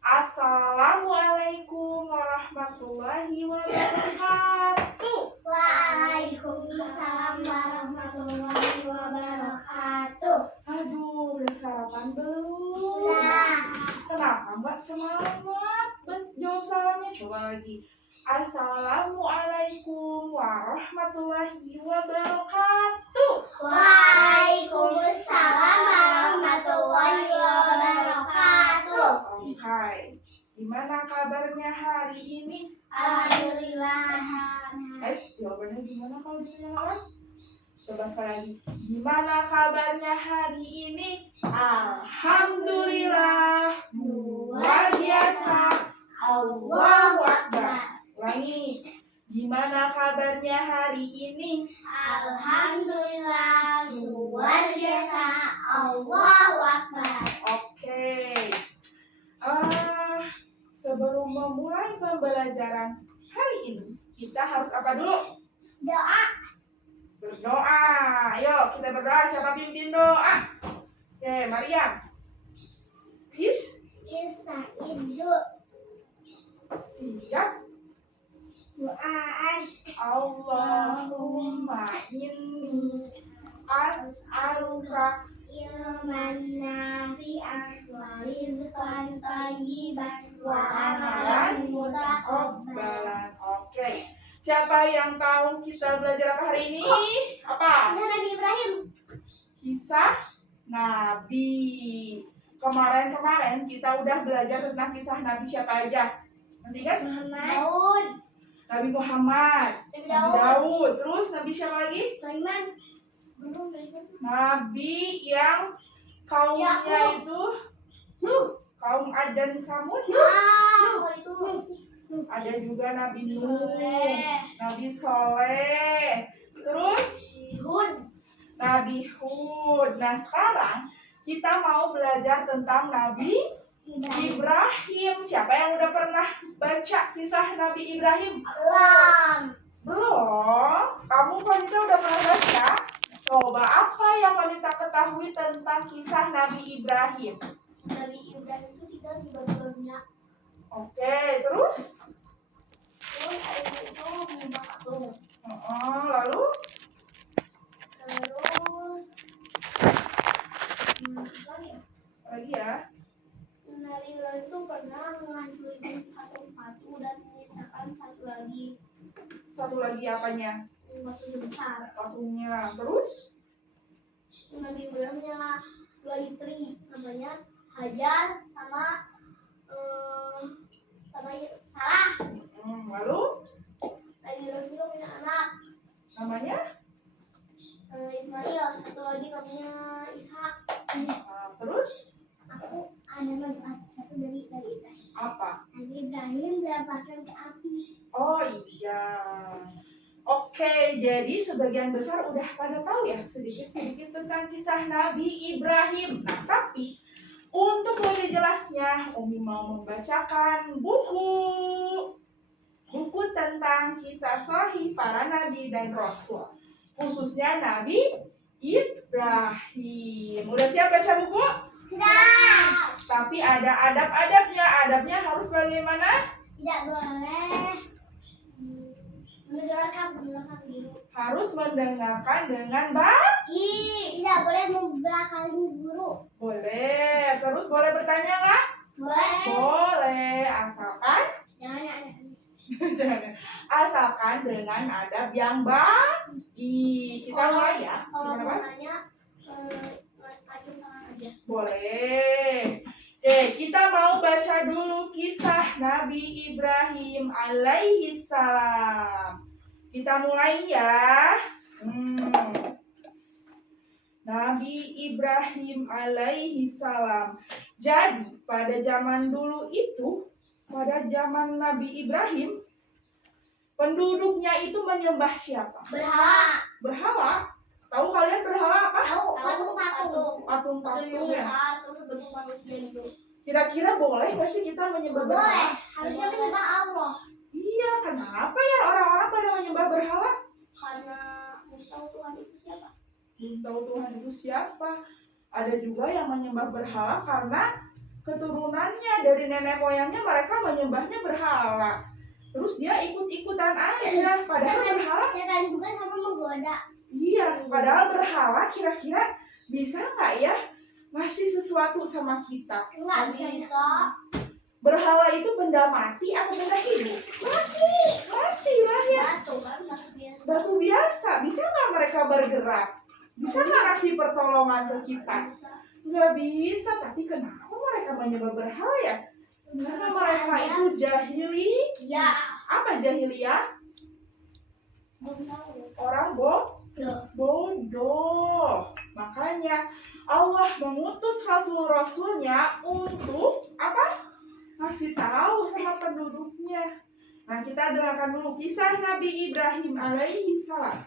Assalamualaikum warahmatullahi wabarakatuh. Waalaikumsalam warahmatullahi wabarakatuh. Aduh, udah sarapan belum? Udah. Kenapa Mbak semangat? Jawab salamnya coba lagi. Assalamualaikum warahmatullahi wabarakatuh. Waalaikumsalam warahmatullahi wabarakatuh. Oke. Gimana kabarnya hari ini? Alhamdulillah. Jawabannya gimana kalau ditanya? Coba sekali lagi. Gimana kabarnya hari ini? Alhamdulillah. Luar biasa. Allahu Akbar. Ulangi. Gimana kabarnya hari ini? Alhamdulillah. Luar biasa. Allahu Akbar. Oke. Sebelum memulai pembelajaran hari ini, kita harus apa dulu? Doa. Berdoa. Ayo kita berdoa. Siapa pimpin doa? Oke, Maryam. Istaizu. Siap. Doaan. Allahumma inni as'aluka Ilman nafi'an wa rizqan thayyiban wa amalan amalan mutaqabbalan. mutakabbalan. Oke. Siapa yang tahu kita belajar apa hari ini? Apa? Kisah Nabi Ibrahim. Kisah Nabi. Kemarin kita udah belajar tentang kisah Nabi siapa aja? Masih ingat? Daud. Nabi Muhammad, Nabi Nabi Daud. Terus Nabi siapa lagi? Sulaiman. Belum. Nabi yang kaumnya Yakub. itu Nuh. kaum Ad dan Samud. Itu Ada juga Nabi Nuh, Soleh. Nabi Soleh, terus Hud. Nabi Hud. Nah sekarang kita mau belajar tentang Nabi Ibrahim. Siapa yang udah pernah baca kisah Nabi Ibrahim? Alam. Belum? Kamu wanita udah pernah baca? Coba apa yang wanita ketahui tentang kisah Nabi Ibrahim? Nabi Ibrahim itu tinggal di Babilonia. Oke, terus? Terus ayah itu menyembah patung. Lalu? Terus Lagi ya? Nabi Ibrahim itu pernah menghancurin patung-patung dan menyisakan satu lagi Apanya? batu besar. Patungnya. Terus? Nabi Ibrahim punya 2 istri, namanya Hajar sama Sarah. Lalu? Nabi Ibrahim juga punya anak, Namanya? Ismail. Satu lagi namanya Ishak. Terus? Aku ada manfaat satu dari Ibrahim. Apa? Nabi Ibrahim dilemparkan ke api. Oh iya. Oke, jadi sebagian besar udah pada tahu ya sedikit-sedikit tentang kisah Nabi Ibrahim. Nah, tapi untuk lebih jelasnya, Umi mau membacakan buku tentang kisah sahih para nabi dan rasul, khususnya Nabi Ibrahim. Udah siap baca buku? Sudah. Tapi ada adab-adabnya. Adabnya harus bagaimana? Tidak boleh mendengarkan dulu. Harus mendengarkan dengan baik. Tidak boleh membelakangi guru. Boleh. Terus boleh bertanya nggak? Boleh. Boleh. Asalkan Jangan. asalkan dengan adab yang baik. Kita mulai ya. Kalau Gimana, mau Pak? nanya, acung tangan aja. Boleh. Kita mau baca dulu kisah Nabi Ibrahim alaihi salam. Kita mulai ya. Nabi Ibrahim alaihi salam. Jadi pada zaman dulu itu, pada zaman Nabi Ibrahim, penduduknya itu menyembah siapa? Berhala. Tahu kalian berhala apa? Tahu patung. Patung-patung ya. Besar terus bentuk manusia gitu. Kira-kira boleh nggak sih kita menyembah Boleh. berhala? Harusnya menyembah Allah. Iya, kenapa ya orang-orang pada menyembah berhala? Karena belum tahu Tuhan itu siapa. Belum tahu Tuhan itu siapa. Ada juga yang menyembah berhala karena keturunannya, dari nenek moyangnya mereka menyembahnya berhala. Terus dia ikut-ikutan aja, padahal berhala. Setan juga sama menggoda. Iya, padahal berhala kira-kira bisa nggak ya ngasih sesuatu sama kita? Nggak bisa. Berhala itu benda mati atau benda hidup? Mati lah ya. Batu kan batu biasa. Batu biasa, bisa nggak mereka bergerak? Bisa nggak kasih pertolongan ke kita? Bisa. Nggak bisa, tapi kenapa mereka menyembah berhala ya? Karena mereka itu jahili. Ya. Apa jahiliyah? Belum tahu. Orang Loh. bodoh. Makanya Allah mengutus rasul-rasulnya untuk apa? Ngasih tahu sama penduduknya. Nah, kita dengarkan dulu kisah Nabi Ibrahim alaihi salam.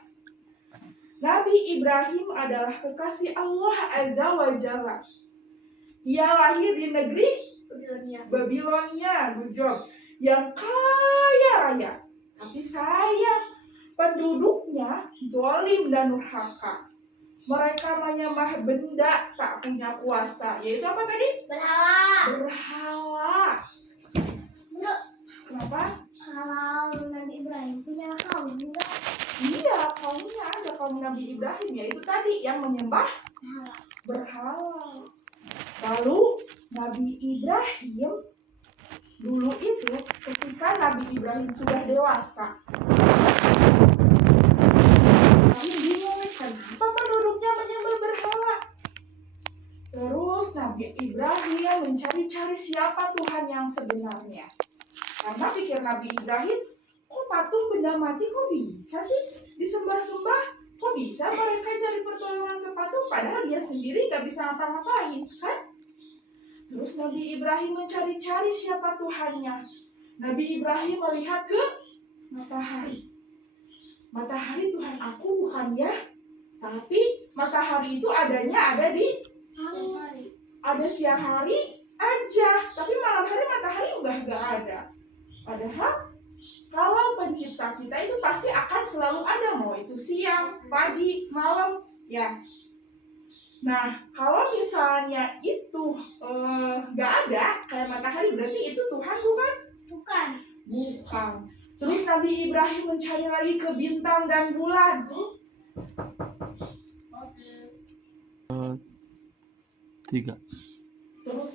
Nabi Ibrahim adalah kekasih Allah Azza wa Jalla. Ia lahir di negeri Babilonia, Gujok, yang kaya raya. Tapi sayang, penduduknya zalim dan durhaka. Mereka menyembah benda tak punya kuasa, yaitu apa tadi? Berhala. Berhala. Bro, Kenapa? kalau Nabi Ibrahim punya kaum juga Iya, kaumnya ada kaum Nabi Ibrahim, yaitu tadi yang menyembah berhala. berhala. Lalu Nabi Ibrahim dulu itu ketika Nabi Ibrahim sudah dewasa, kami bingung kenapa penduduknya menyembah berhala. Terus Nabi Ibrahim mencari-cari siapa Tuhan yang sebenarnya. Karena pikir Nabi Ibrahim, kok patung benda mati kok bisa sih disembah-sembah? Kok bisa mereka cari pertolongan ke patung padahal dia sendiri gak bisa ngapa-ngapain, kan? Terus Nabi Ibrahim mencari-cari siapa Tuhannya. Nabi Ibrahim melihat ke matahari. Matahari Tuhan aku bukan ya, tapi matahari itu adanya ada di ada siang hari aja, tapi malam hari matahari udah gak ada. Padahal kalau pencipta kita itu pasti akan selalu ada, mau itu siang, pagi, malam, ya. Nah, kalau misalnya itu gak ada kayak matahari, berarti itu Tuhan bukan? Bukan. Bukan. Terus Nabi Ibrahim mencari lagi ke bintang dan bulan. 3. Terus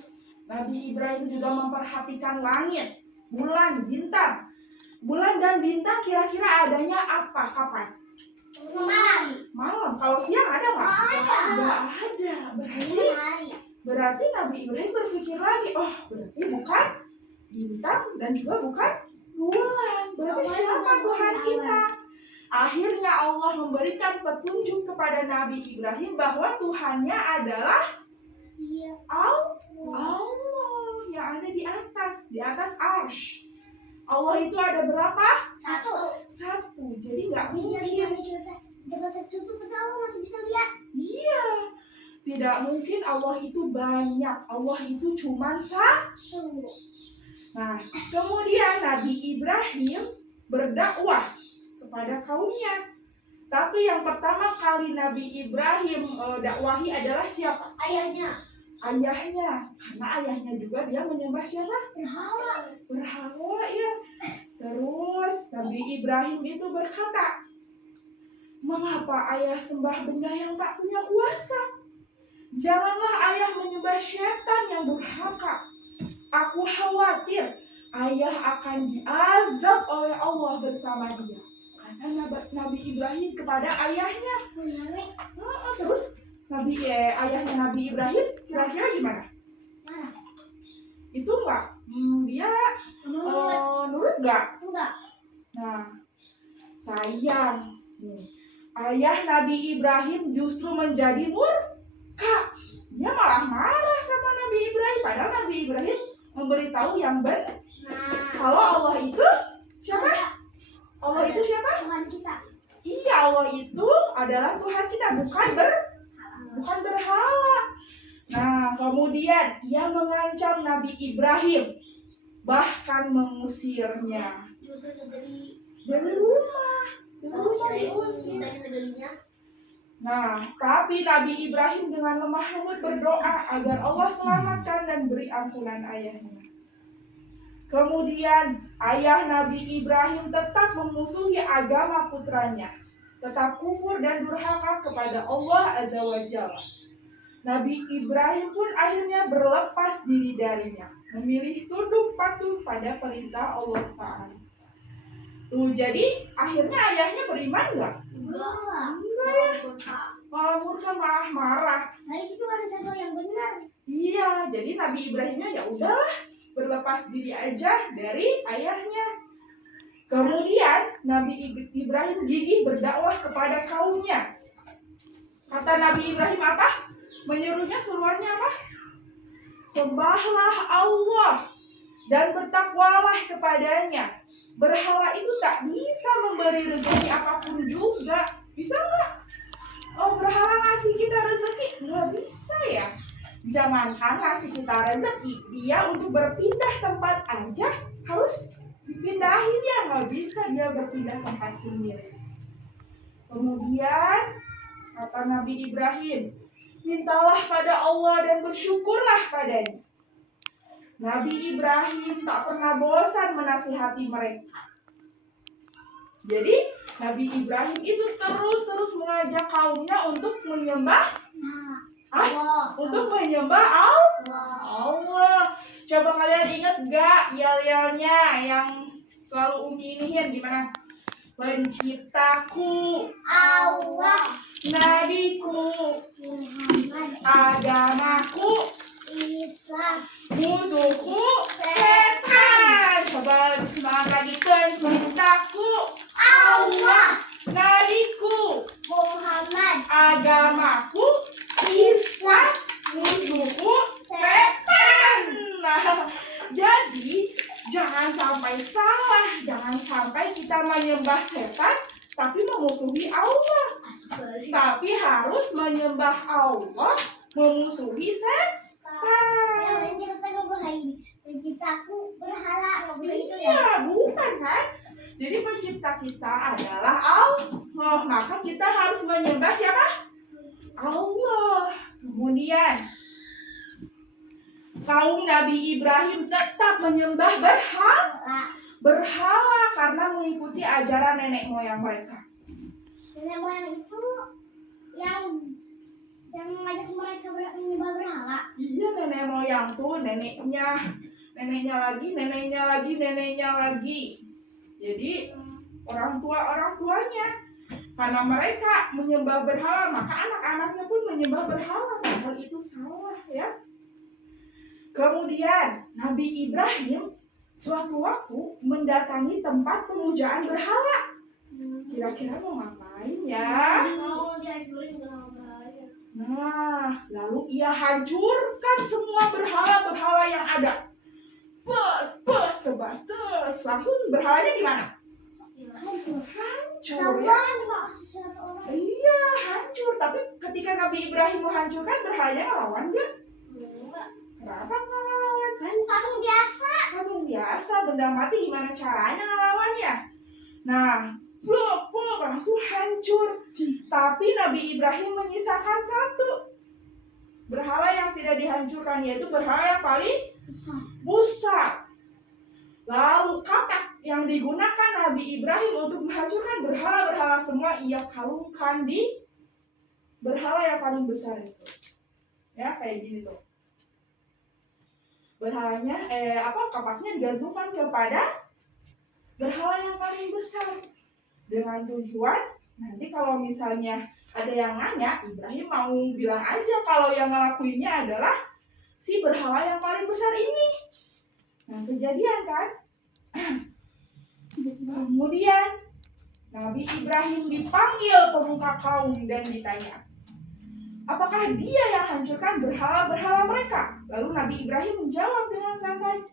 Nabi Ibrahim juga memperhatikan langit, bulan, bintang. Bulan dan bintang kira-kira adanya apa, kapan? Malam. Malam. Kalau siang ada nggak? Ada. Nggak ada. Berarti Nabi Ibrahim berpikir lagi, oh berarti bukan bintang dan juga bukan bulan. Berarti siapa Tuhan kita? Akhirnya Allah memberikan petunjuk kepada Nabi Ibrahim bahwa Tuhannya adalah Iya. Allah yang ada di atas arsh. Allah itu ada berapa? Satu. Jadi nggak Dia mungkin. bisa coba tertutup kita masih bisa lihat. Iya. Tidak mungkin Allah itu banyak. Allah itu cuma satu. Nah, kemudian Nabi Ibrahim berdakwah kepada kaumnya. Tapi yang pertama kali Nabi Ibrahim dakwahi adalah siapa? Ayahnya. Ayahnya. Karena ayahnya juga dia menyembah siapa? Berhala ya. Terus Nabi Ibrahim itu berkata, mengapa ayah sembah benda yang tak punya kuasa? Janganlah ayah menyembah syaitan yang durhaka. Aku khawatir ayah akan diazab oleh Allah bersama dia. Kata Nabi Ibrahim kepada ayahnya. Terus ayahnya Nabi Ibrahim kira-kira gimana? Mana? Itu enggak? Dia nurut enggak? Enggak. Nah, sayang. Ayah Nabi Ibrahim justru menjadi murka. Dia malah marah sama Nabi Ibrahim. Padahal Nabi Ibrahim memberitahu yang benar. Kalau Allah itu siapa? Allah itu siapa? Tuhan kita. Iya, Allah itu adalah Tuhan kita, bukan berhala. Nah, kemudian ia mengancam Nabi Ibrahim, bahkan mengusirnya dari rumah diusir. Dari negerinya. Nah, tapi Nabi Ibrahim dengan lemah lembut berdoa agar Allah selamatkan dan beri ampunan ayahnya. Kemudian ayah Nabi Ibrahim tetap memusuhi agama putranya, tetap kufur dan durhaka kepada Allah Azza wa Jalla. Nabi Ibrahim pun akhirnya berlepas diri darinya, memilih tunduk patuh pada perintah Allah Ta'ala. Tuh, jadi akhirnya ayahnya beriman nggak? Enggak ya. Malah murka, malah marah. Nah itu kan satu yang benar. Iya, jadi Nabi Ibrahimnya ya udahlah, berlepas diri aja dari ayahnya. Kemudian Nabi Ibrahim gigih berdakwah kepada kaumnya. Kata Nabi Ibrahim apa? Menyuruhnya, suruhannya apa? Sembahlah Allah dan bertakwalah kepadanya. Berhala itu tak bisa memberi rezeki apapun juga. Bisa nggak? Oh, berhala ngasih kita rezeki? Nggak bisa ya. Jangankan ngasih kita rezeki, dia untuk berpindah tempat aja harus dipindahin ya. Nggak bisa dia berpindah tempat sendiri. Kemudian kata Nabi Ibrahim, mintalah pada Allah dan bersyukurlah padanya. Nabi Ibrahim tak pernah bosan menasihati mereka. Jadi Nabi Ibrahim itu terus mengajak kaumnya untuk menyembah untuk menyembah Allah. Coba kalian ingat gak yel-yelnya yang selalu Umi iniin gimana? Penciptaku Allah, Nabiku, Muhammad, agamaku, Islam, musuhku, setan. Coba semangat lagi. Penciptaku Allah, Nabiku, Muhammad, agamaku, Islam. musuhku, setan. Nah, jadi jangan sampai salah, jangan sampai kita menyembah setan tapi memusuhi Allah. Tapi harus menyembah Allah, memusuhi setan. Yang kita ngobrol hari ini, penciptaku berhala, ngobrol itu ya. Iya, bukan kan? Jadi pencipta kita adalah Allah, maka kita harus menyembah siapa? Allah. Kemudian kaum Nabi Ibrahim tetap menyembah berhala karena mengikuti ajaran nenek moyang mereka. Nenek moyang itu yang mengajak mereka menyembah berhala. Iya, nenek moyang tuh neneknya lagi. Jadi orang tuanya. Karena mereka menyembah berhala, maka anak-anaknya pun menyembah berhala. Hal itu salah ya. Kemudian Nabi Ibrahim suatu waktu mendatangi tempat pemujaan berhala. Kira-kira mau ngapain ya? Mau dihancurin berhala. Nah, lalu ia hancurkan semua berhala-berhala yang ada. Tebas. Langsung berhalanya gimana? Hancur ya. Iya, hancur. Tapi ketika Nabi Ibrahim menghancurkan, berhalanya ngelawan gak? Kenapa ngelawan? Kan patung biasa. Patung biasa, benda mati gimana caranya ngelawannya? Nah, pluk, langsung hancur. Tapi Nabi Ibrahim menyisakan satu berhala yang tidak dihancurkan, yaitu berhala yang paling besar. Lalu kapak yang digunakan Nabi Ibrahim untuk menghancurkan berhala-berhala semua ia kalungkan di berhala yang paling besar itu. Ya, kayak gini tuh. Berhalanya kapaknya digantungkan kepada berhala yang paling besar dengan tujuan nanti kalau misalnya ada yang nanya, Ibrahim mau bilang aja kalau yang ngelakuinnya adalah si berhala yang paling besar ini. Nah, kejadian kan? Kemudian Nabi Ibrahim dipanggil pemuka kaum dan ditanya, apakah dia yang hancurkan berhala-berhala mereka? Lalu Nabi Ibrahim menjawab dengan santai,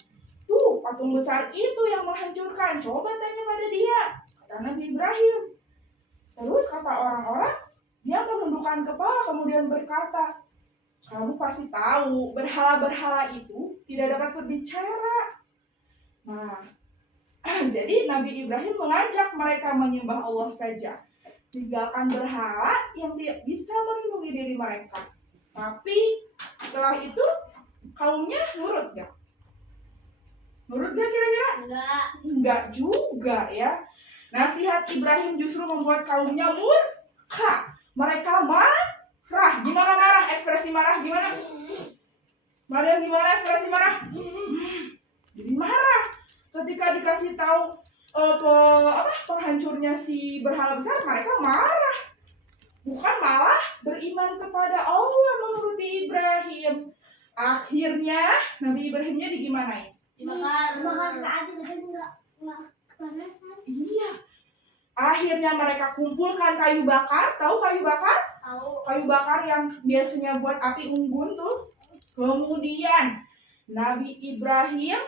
tuh patung besar itu yang menghancurkan, coba tanya pada dia, kata Nabi Ibrahim. Terus kata orang-orang, dia menundukkan kepala kemudian berkata, kamu pasti tahu berhala-berhala itu tidak dapat berbicara. Nah, jadi Nabi Ibrahim mengajak mereka menyembah Allah saja. tinggalkan berhala yang tidak bisa melindungi diri mereka. Tapi setelah itu kaumnya nurut gak? Nurut gak kira-kira? Enggak. Enggak juga ya. Nasihat Ibrahim justru membuat kaumnya murka. Mereka marah. Gimana marah? Ekspresi marah gimana? Mariam gimana ekspresi marah? Jadi marah ketika dikasih tahu penghancurnya si berhala besar, mereka marah. Bukan malah beriman kepada Allah menuruti Ibrahim. Akhirnya Nabi Ibrahimnya digimanain? Dibakar ke api tapi enggak kepanasan. Iya. Akhirnya mereka kumpulkan kayu bakar. Tahu kayu bakar? Tahu. Kayu bakar yang biasanya buat api unggun tuh. Kemudian Nabi Ibrahim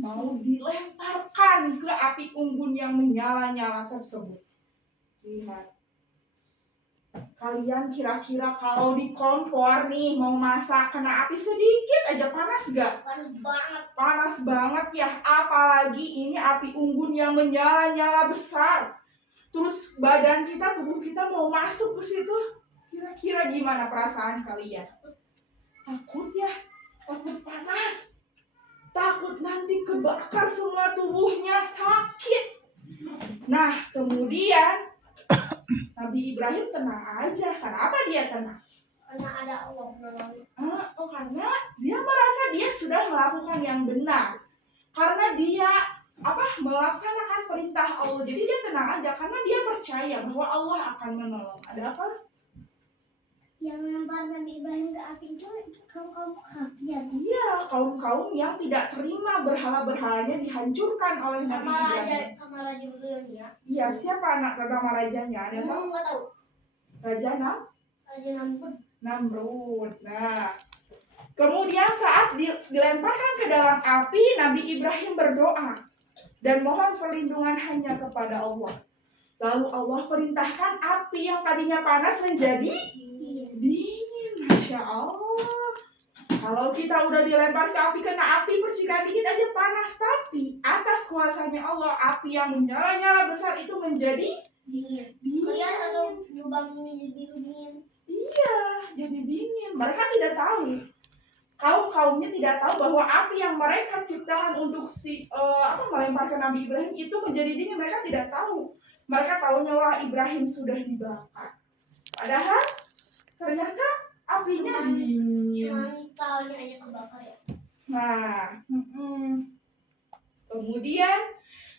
mau dilemparkan ke api unggun yang menyala-nyala tersebut. Lihat. Kalian kira-kira kalau di kompor nih mau masak kena api sedikit aja panas gak? Panas banget. Panas banget ya, apalagi ini api unggun yang menyala-nyala besar. Terus badan kita, tubuh kita mau masuk ke situ. Kira-kira gimana perasaan kalian? Takut ya? Takut panas? Takut nanti kebakar semua tubuhnya, sakit. Nah, kemudian Nabi Ibrahim tenang aja. Kenapa dia tenang? Karena ada Allah menolong. Karena dia merasa dia sudah melakukan yang benar. Karena dia melaksanakan perintah Allah. Jadi dia tenang aja karena dia percaya bahwa Allah akan menolong. Ada apa? Yang lempar Nabi Ibrahim ke api itu kaum kafir. Iya, kaum-kaum yang tidak terima berhala-berhalanya dihancurkan oleh Nabi Ibrahim. Sama raja Babilonia. Iya, siapa anak nama rajanya? Ada yang tahu? Enggak tahu. Raja Raja Namrud. Nah, kemudian saat dilemparkan ke dalam api, Nabi Ibrahim berdoa dan mohon perlindungan hanya kepada Allah. Lalu Allah perintahkan api yang tadinya panas menjadi dingin. Masya Allah. Kalau kita udah dilempar ke api, kena api percikan dikit aja panas. Tapi atas kuasanya Allah, api yang menyala-nyala besar itu menjadi dingin. dingin. Kalian atau lubangnya jadi dingin. Iya, jadi dingin. Mereka tidak tahu. Kaum-kaumnya tidak tahu bahwa api yang mereka ciptakan untuk melemparkan Nabi Ibrahim itu menjadi dingin. Mereka tidak tahu. Mereka tahunya wah Ibrahim sudah dibakar. Padahal ternyata apinya dingin. Cuma tahunya aja kebakar ya. Nah, kemudian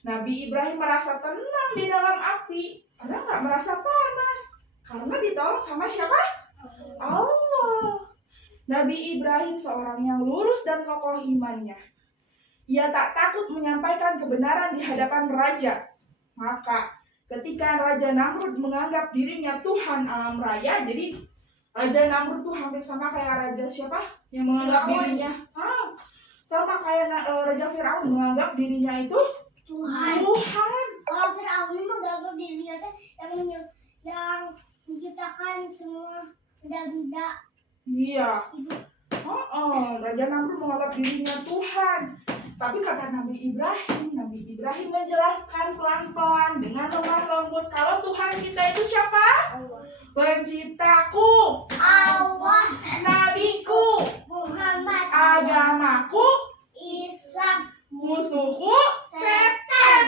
Nabi Ibrahim merasa tenang di dalam api. Karena nggak merasa panas. Karena ditolong sama siapa? Allah. Nabi Ibrahim seorang yang lurus dan kokoh imannya. Ia tak takut menyampaikan kebenaran di hadapan raja. Maka ketika Raja Namrud menganggap dirinya Tuhan alam raya, jadi Raja Namrud tuh hampir sama kayak raja siapa? Yang menganggap dirinya sama kayak Raja Firaun menganggap dirinya itu Tuhan. Kalau Firaun mah gak dirinya yang menciptakan semua benda-benda. Iya. Raja Namrud menganggap dirinya Tuhan. Tapi kata Nabi Ibrahim menjelaskan pelan-pelan dengan lemah lembut kalau Tuhan kita itu siapa? Allah. Penciptaku, Allah. nabiku, Muhammad. agamaku, Islam. musuhku, setan.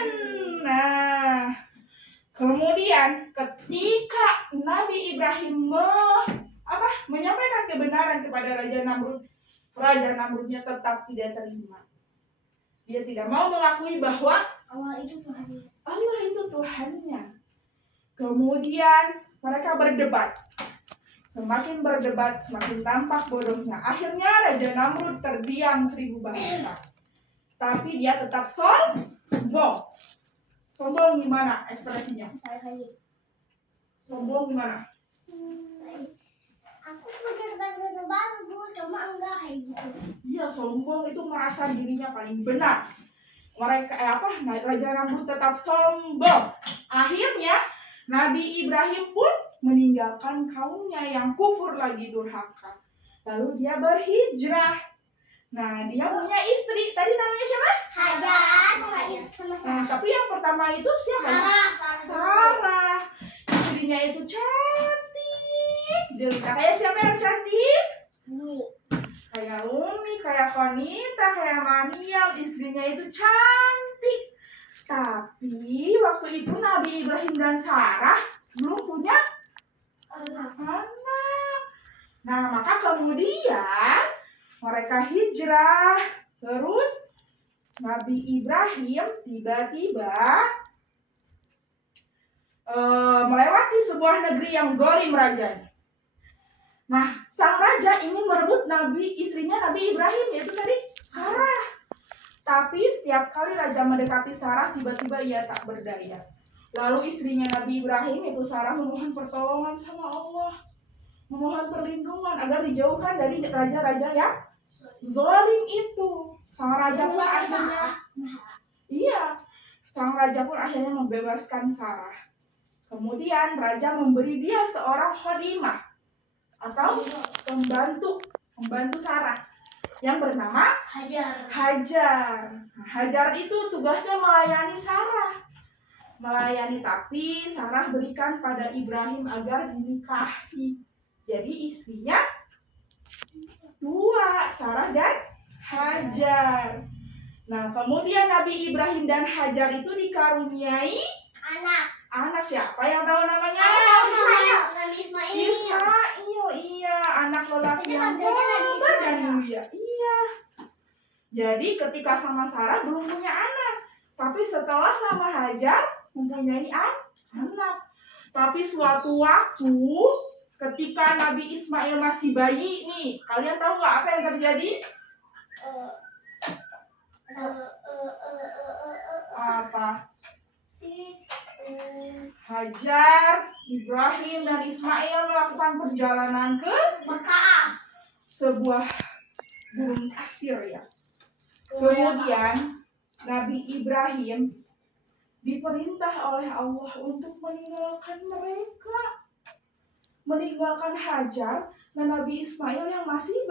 Nah, kemudian ketika Nabi Ibrahim menyampaikan kebenaran kepada Raja Namrudnya tetap tidak terima. Dia tidak mau mengakui bahwa Allah itu Tuhannya. Allah itu Tuhannya. Kemudian mereka berdebat. Semakin berdebat, semakin tampak bodohnya. Akhirnya Raja Namrud terdiam 1000 bahasa. Tapi dia tetap sombong. Sombong gimana ekspresinya? Sombong gimana? Aku bener-bener bagus, cuma enggak kayak gitu. Iya, sombong itu merasa dirinya paling benar. Raja Namrud tetap sombong. Akhirnya Nabi Ibrahim pun meninggalkan kaumnya yang kufur lagi durhaka. Lalu dia berhijrah. Nah, dia punya istri. Tadi namanya siapa? Hajar sama Tapi yang pertama itu siapa? Sarah. Sarah. Istri itu cantik. Jelita kayak siapa yang cantik? Kayak Umi, kayak Konita, kayak Mariam. Istrinya itu cantik. Tapi waktu itu Nabi Ibrahim dan Sarah belum punya anak. Nah, maka kemudian mereka hijrah. Terus Nabi Ibrahim tiba-tiba melewati sebuah negeri yang zalim rajanya. Nah, sang raja ingin merebut istrinya Nabi Ibrahim, yaitu tadi Sarah. Tapi setiap kali raja mendekati Sarah, tiba-tiba ia tak berdaya. Lalu istrinya Nabi Ibrahim, yaitu Sarah, memohon pertolongan sama Allah, memohon perlindungan agar dijauhkan dari raja-raja yang zalim itu. Sang raja pun akhirnya membebaskan Sarah. Kemudian raja memberi dia seorang khodimah atau pembantu Sarah yang bernama Hajar. Nah, Hajar itu tugasnya melayani Sarah. Tapi Sarah berikan pada Ibrahim agar dinikahi. Jadi istrinya dua, Sarah dan Hajar. Nah, kemudian Nabi Ibrahim dan Hajar itu dikaruniai anak siapa yang tahu namanya? Nabi Ismail. Ismail, iya, anak lelaki yang sabar dan mulia. Iya. Jadi ketika sama Sarah belum punya anak, tapi setelah sama Hajar mempunyai anak. Tapi suatu waktu ketika Nabi Ismail masih bayi nih, kalian tahu nggak apa yang terjadi? Apa? Hajar, Ibrahim, dan Ismail melakukan perjalanan ke Mekah, sebuah gurun pasir ya. Kemudian Nabi Ibrahim diperintah oleh Allah untuk meninggalkan mereka, meninggalkan Hajar dan Nabi Ismail yang masih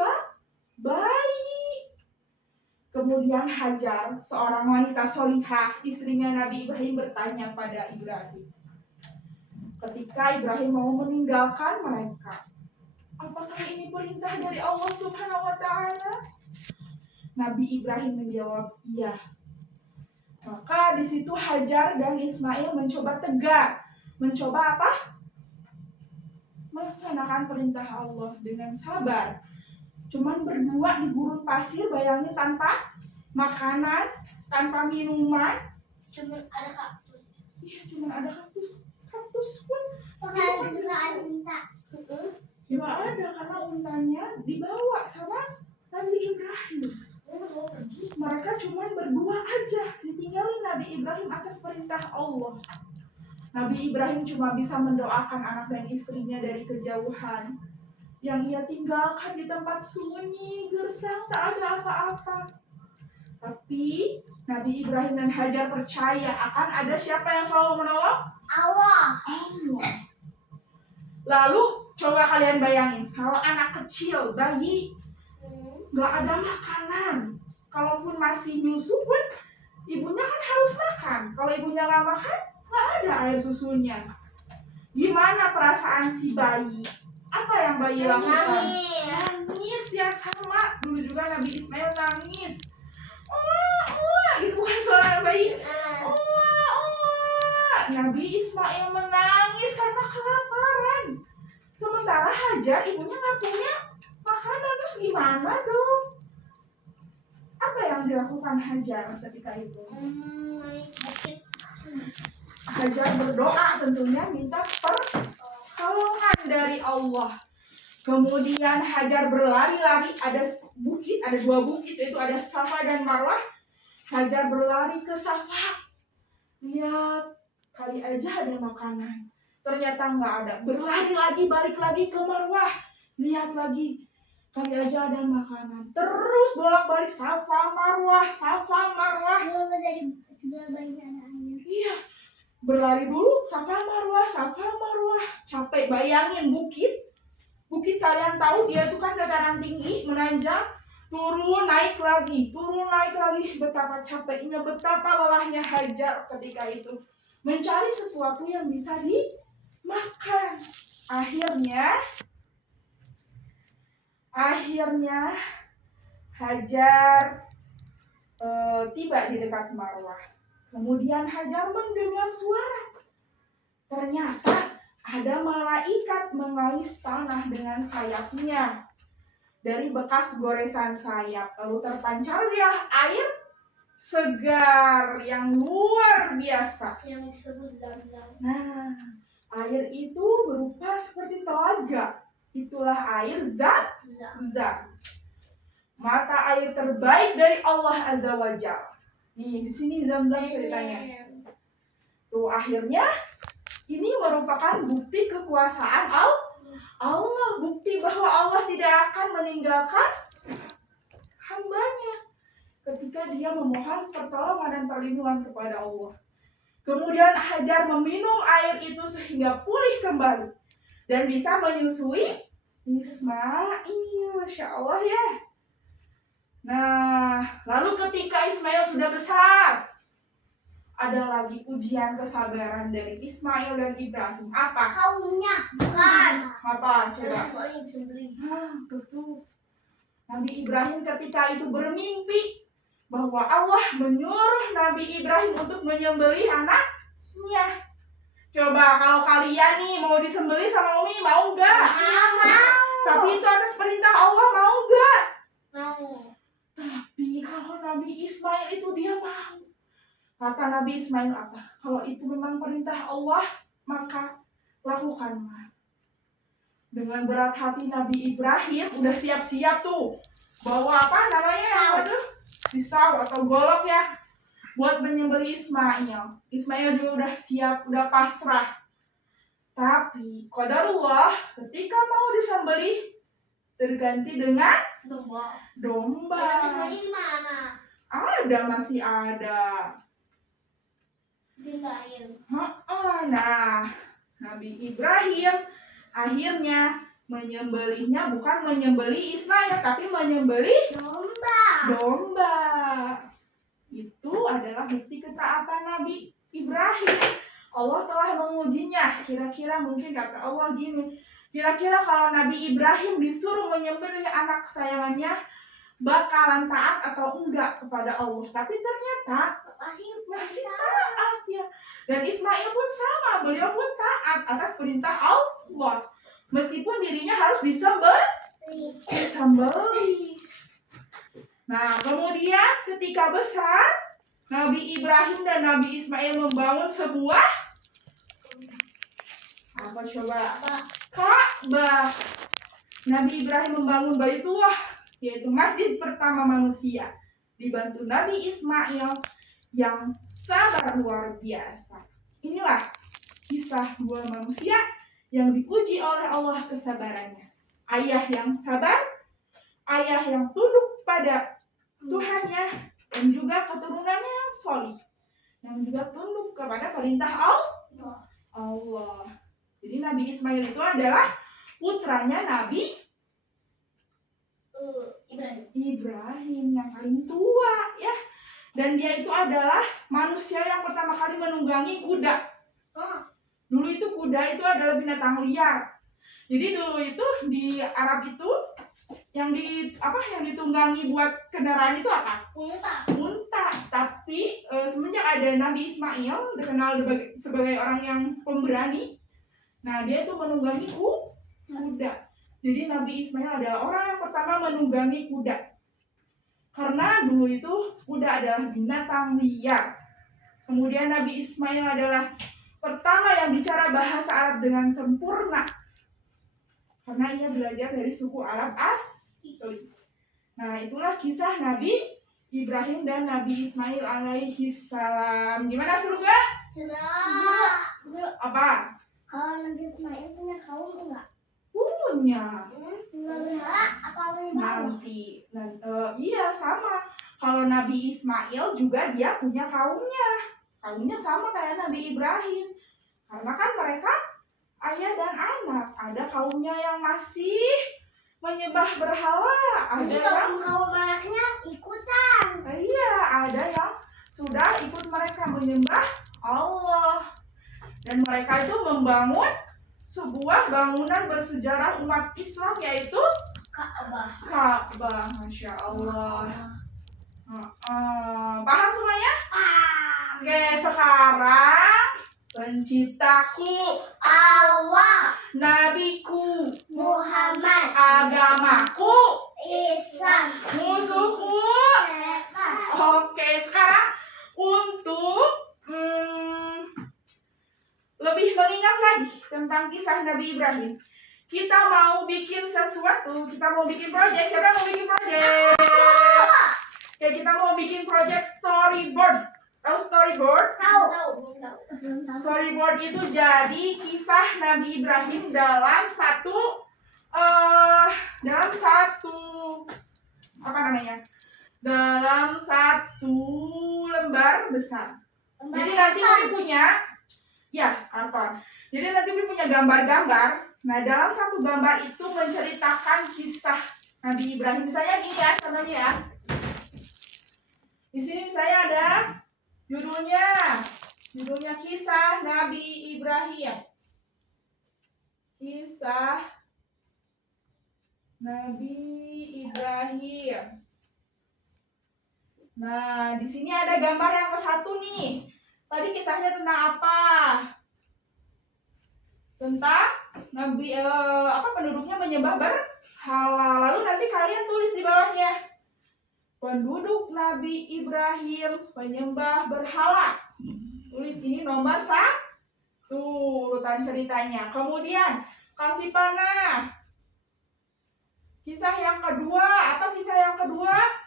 bayi. Kemudian Hajar, seorang wanita solihah, istrinya Nabi Ibrahim, bertanya pada Ibrahim ketika Ibrahim mau meninggalkan mereka, apakah ini perintah dari Allah Subhanahu wa Ta'ala? Nabi Ibrahim menjawab, iya. Maka di situ Hajar dan Ismail mencoba tegak, mencoba apa? Melaksanakan perintah Allah dengan sabar. Cuman berdua di gurun pasir, bayangin, tanpa makanan, tanpa minuman. cuma ada kaktus. Iya, cuma ada kaktus. Kaktus pun Juga ada unta. nggak ada karena untanya dibawa sama Nabi Ibrahim. Mereka cuma berdua aja, ditinggalin Nabi Ibrahim atas perintah Allah. Nabi Ibrahim cuma bisa mendoakan anak dan istrinya dari kejauhan yang ia tinggalkan di tempat sunyi, gersang, tak ada apa-apa. Tapi Nabi Ibrahim dan Hajar percaya akan ada siapa yang selalu menolong? Allah. Lalu coba kalian bayangin, kalau anak kecil, bayi, gak ada makanan. Kalaupun masih nyusu pun, ibunya kan harus makan. Kalau ibunya gak makan, gak ada air susunya. Gimana perasaan si bayi? Apa yang bayi lakukan? Nangis ya, sama. Dulu juga Nabi Ismail nangis. Gitu bukan suara bayi. Nabi Ismail menangis karena kelaparan. Sementara Hajar ibunya gak punya makanan, terus gimana dong? Apa yang dilakukan Hajar ketika itu? Naik bukit. Hajar berdoa tentunya minta pertolongan dari Allah. Kemudian Hajar berlari-lari, ada bukit, ada dua bukit, yaitu ada Safa dan Marwah. Hajar berlari ke Safa. Lihat, kali aja ada makanan. Ternyata nggak ada. Berlari lagi, balik lagi ke Marwah. Lihat lagi, kali aja ada makanan. Terus bolak-balik Safa Marwah, Safa Marwah. Dari sebelah bayinya ada air. Iya, berlari dulu Safa Marwah, Safa Marwah. Capek, bayangin bukit. Bukit kalian tahu dia itu kan dataran tinggi, menanjak. Turun naik lagi. Betapa capeknya, betapa lelahnya Hajar ketika itu mencari sesuatu yang bisa dimakan. makan. Akhirnya Hajar tiba di dekat Marwah. Kemudian Hajar mendengar suara. Ternyata ada malaikat mengais tanah dengan sayapnya. Dari bekas goresan sayap, lalu terpancarlah air segar yang luar biasa. Yang disebut Zam-Zam. Nah, air itu berupa seperti telaga. Itulah air Zam-Zam. Mata air terbaik dari Allah Azza wa Jalla. Nih, di sini Zam-Zam ceritanya. Tuh, akhirnya ini merupakan bukti kekuasaan Allah, bukti bahwa Allah tidak akan meninggalkan hambanya ketika dia memohon pertolongan dan perlindungan kepada Allah. Kemudian Hajar meminum air itu sehingga pulih kembali dan bisa menyusui Ismail. Masya Allah ya. Nah, lalu ketika Ismail sudah besar, ada lagi ujian kesabaran dari Ismail dan Ibrahim. Apa? Kaumnya bukan. Apa? Coba. Betul. Nabi Ibrahim ketika itu bermimpi bahwa Allah menyuruh Nabi Ibrahim untuk menyembelih anaknya. Coba kalau kalian nih mau disembelih sama Umi, mau nggak? Mau. Tapi itu atas perintah Allah, mau nggak? Mau. Tapi kalau Nabi Ismail itu dia mau. Kata Nabi Ismail apa? Kalau itu memang perintah Allah, maka lakukanlah. Dengan berat hati Nabi Ibrahim udah siap-siap tuh. Bawa apa namanya? Pisau atau golok ya. Buat menyembelih Ismail. Ismail juga udah siap, udah pasrah. Tapi qadarullah ketika mau disembelih terganti dengan domba. Di mana? Masih ada. Nah, Nabi Ibrahim akhirnya menyembelihnya bukan menyembelih Ismail, tapi menyembelih domba. Itu adalah bukti ketaatan Nabi Ibrahim. Allah telah mengujinya. Kira-kira mungkin kata Allah gini, kira-kira kalau Nabi Ibrahim disuruh menyembelih anak kesayangannya, bakalan taat atau enggak kepada Allah? Tapi ternyata masih taat ya. Dan Ismail pun sama, beliau pun taat atas perintah Allah. Meskipun dirinya harus disembelih. Nah, kemudian ketika besar, Nabi Ibrahim dan Nabi Ismail membangun sebuah apa coba? Ka'bah. Nabi Ibrahim membangun Baitullah, yaitu masjid pertama manusia, dibantu Nabi Ismail yang sabar luar biasa. Inilah kisah dua manusia yang diuji oleh Allah kesabarannya. Ayah yang sabar, ayah yang tunduk pada Tuhannya, dan juga keturunannya yang solih, yang juga tunduk kepada perintah Allah. Jadi Nabi Ismail itu adalah putranya Nabi Ibrahim yang paling tua ya. Dan dia itu adalah manusia yang pertama kali menunggangi kuda. Dulu itu kuda itu adalah binatang liar. Jadi dulu itu di Arab itu yang ditunggangi buat kendaraan itu apa? Unta. Tapi semenjak ada Nabi Ismail dikenal sebagai orang yang pemberani, nah dia itu menunggangi kuda. Jadi Nabi Ismail adalah orang yang pertama menunggangi kuda. Karena dulu itu kuda adalah binatang liar. Kemudian Nabi Ismail adalah pertama yang bicara bahasa Arab dengan sempurna. Karena ia belajar dari suku Arab asli. Nah, itulah kisah Nabi Ibrahim dan Nabi Ismail alaihi salam. Gimana, seru gak? Seru. Apa? Kalau Nabi Ismail punya kaum enggak? Punya. Nanti. Iya, sama. Kalau Nabi Ismail juga dia punya kaumnya. Kaumnya sama kayak Nabi Ibrahim. Karena kan mereka ayah dan anak. Ada kaumnya yang masih menyembah berhala. Ada yang kaum anaknya ikutan. Iya, ada yang sudah ikut mereka menyembah Allah. Dan mereka itu membangun sebuah bangunan bersejarah umat Islam, yaitu Ka'bah. Ka'bah. Masya Allah. Paham semuanya? Oke, sekarang penciptaku, Allah, nabiku, Muhammad, agamaku, Islam, musuhku. setan. Oke, sekarang untuk lebih mengingat lagi tentang kisah Nabi Ibrahim, kita mau bikin sesuatu, kita mau bikin project. Siapa yang mau bikin project? Oke, kita mau bikin project storyboard. Tahu storyboard? Tahu. Storyboard itu jadi kisah Nabi Ibrahim dalam satu apa namanya? Dalam satu lembar besar. Jadi nanti Umi punya, ya, karton. Jadi nanti Umi punya gambar-gambar. Nah, dalam satu gambar itu menceritakan kisah Nabi Ibrahim. Misalnya gini ya, contohnya ya. Di sini saya ada judulnya kisah Nabi Ibrahim. Kisah Nabi Ibrahim. Nah, di sini ada gambar yang ke satu nih. Tadi kisahnya tentang apa? Tentang Nabi penduduknya menyembah berhala. Lalu nanti kalian tulis di bawahnya. Penduduk Nabi Ibrahim penyembah berhala. Tulis ini nomor 1, urutan ceritanya. Kemudian kasih panah. Kisah yang kedua, apa kisah yang kedua?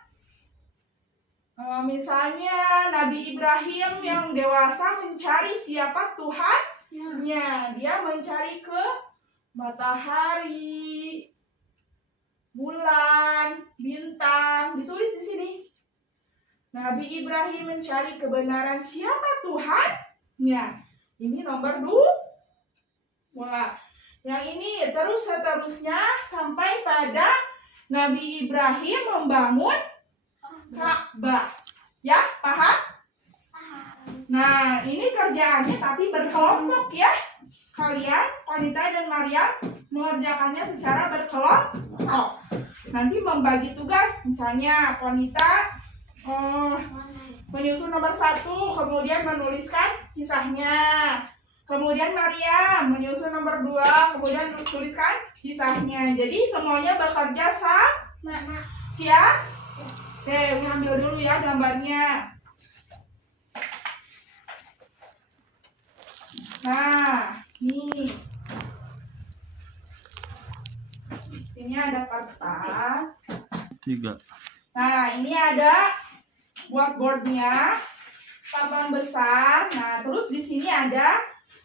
Misalnya Nabi Ibrahim yang dewasa mencari siapa Tuhannya. Dia mencari ke matahari, bulan, bintang. Ditulis di sini. Nabi Ibrahim mencari kebenaran siapa Tuhannya. Ini nomor 2. Yang ini terus seterusnya sampai pada Nabi Ibrahim membangun Ka'bah. Ya, paham? Nah, ini kerjaannya tapi berkelompok ya. Kalian, wanita dan Maryam, mengerjakannya secara berkelompok. Nanti membagi tugas, misalnya wanita menyusun nomor 1, kemudian menuliskan kisahnya. Kemudian Maryam menyusun nomor 2, kemudian menuliskan kisahnya. Jadi semuanya bekerja sama. Siap? Oke, Umi ambil dulu ya gambarnya. Nah, nih. Sini ada kertas. 3. Nah, ini ada whiteboardnya, papan besar. Nah, terus di sini ada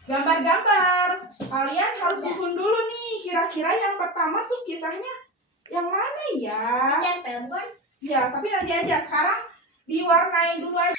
gambar-gambar. Kalian harus susun dulu nih. Kira-kira yang pertama tuh kisahnya yang mana ya? Tempel kan? Ya, tapi nanti aja. Sekarang diwarnain dulu aja.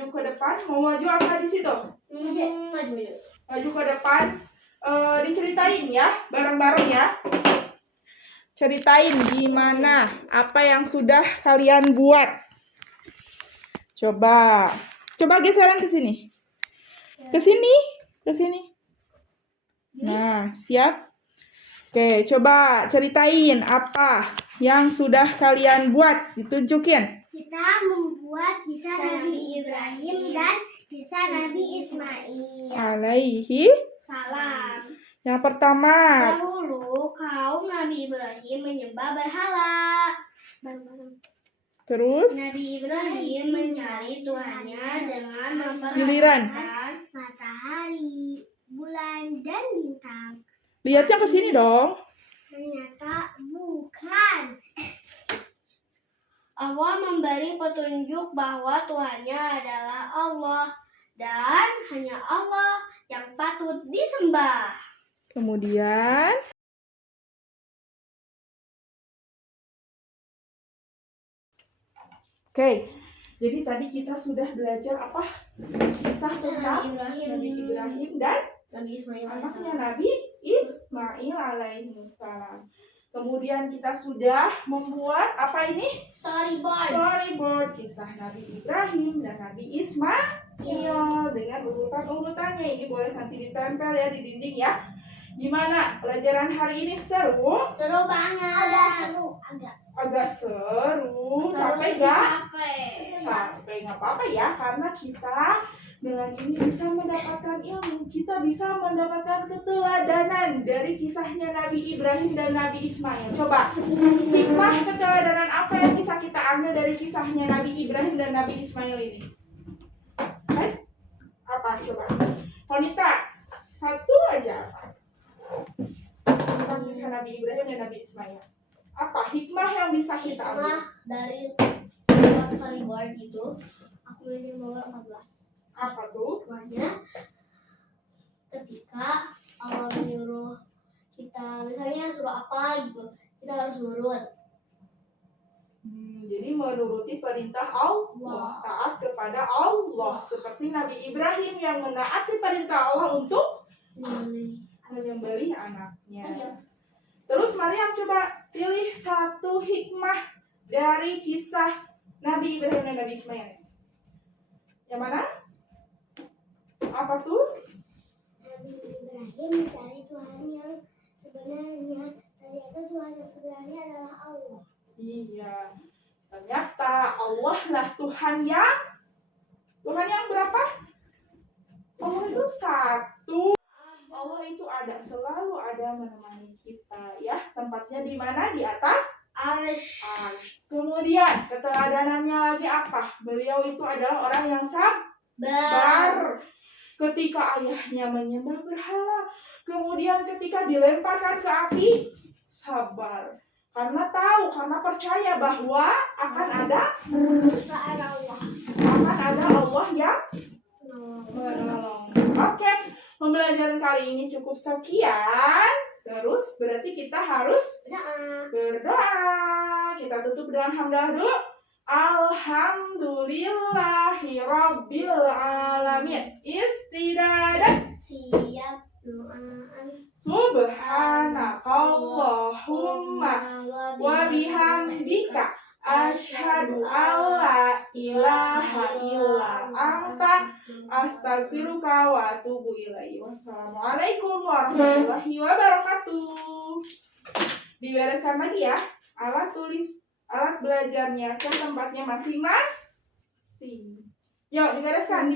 maju ke depan. Mau maju apa di situ? Maju. Maju ke depan. Diceritain ya, bareng-bareng ya. Ceritain gimana, apa yang sudah kalian buat. Coba geseran ke sini. Ke sini. Nah, siap? Oke, coba ceritain apa yang sudah kalian buat. Ditunjukin. Kita membuat kisah Nabi Ibrahim dan kisah Nabi Ismail. Alaihi Salam. Yang pertama. Dahulu kaum Nabi Ibrahim menyembah berhala. Terus Nabi Ibrahim mencari Tuhannya dengan Giliran. memperhatikan matahari, bulan, dan bintang. Lihatnya ke sini dong. Ternyata bukan. Allah memberi petunjuk bahwa Tuhannya adalah Allah dan hanya Allah yang patut disembah. Kemudian Oke, jadi tadi kita sudah belajar apa? Kisah tentang Nabi Ibrahim dan Nabi Ismail anaknya Nabi Ismail alaihissalam. Kemudian kita sudah membuat apa ini? Storyboard kisah Nabi Ibrahim dan Nabi Ismail dengan urutan-urutannya. Ini boleh nanti ditempel ya di dinding ya. Gimana pelajaran hari ini, seru? Seru banget. Agak seru. Capek gak? Capek nggak apa-apa ya, karena kita dengan ini bisa mendapatkan ilmu. Kita bisa mendapatkan keteladanan dari kisahnya Nabi Ibrahim dan Nabi Ismail. Coba, hikmah keteladanan apa yang bisa kita ambil dari kisahnya Nabi Ibrahim dan Nabi Ismail ini? Apa coba? Konita, satu aja apa? Tentang kisah Nabi Ibrahim dan Nabi Ismail. Apa hikmah yang bisa kita ambil? Dari storyboard itu aku ingin nomor 14. Apa tuh? Hikmahnya ketika Allah menyuruh kita, misalnya suruh apa gitu, kita harus nurut. Jadi menuruti perintah Allah, taat kepada Allah, seperti Nabi Ibrahim yang menaati perintah Allah untuk menyembelih anaknya. Terus Maryam coba pilih satu hikmah dari kisah Nabi Ibrahim dan Nabi Ismail. Yang mana? Apa tuh? Nabi Ibrahim mencari Tuhan yang sebenarnya. Ternyata Tuhan yang sebenarnya adalah Allah. Iya. Ternyata Allah lah Tuhan yang berapa? Allah itu satu. Allah itu selalu ada menemani kita ya. Tempatnya di mana? Di atas Arsh. Kemudian keteladanannya lagi apa? Beliau itu adalah orang yang sabar. Ketika ayahnya menyembah berhala, kemudian ketika dilemparkan ke api, sabar. Karena percaya bahwa akan ada Allah yang menolong. Oke, pembelajaran kali ini cukup sekian. Terus berarti kita harus berdoa. Kita tutup dengan hamdalah dulu. Alhamdulillahirabbil alamin. Istidadah. Siap doaan. Subhanakallahumma wa bihamdika asyhadu alla ilaha illa anta astaghfiruka wa atubu ilaihi. Wassalamualaikum warahmatullahi wabarakatuh. Dibereskan lagi ya alat belajarnya ke tempatnya masing-masing. Yuk dibereskan.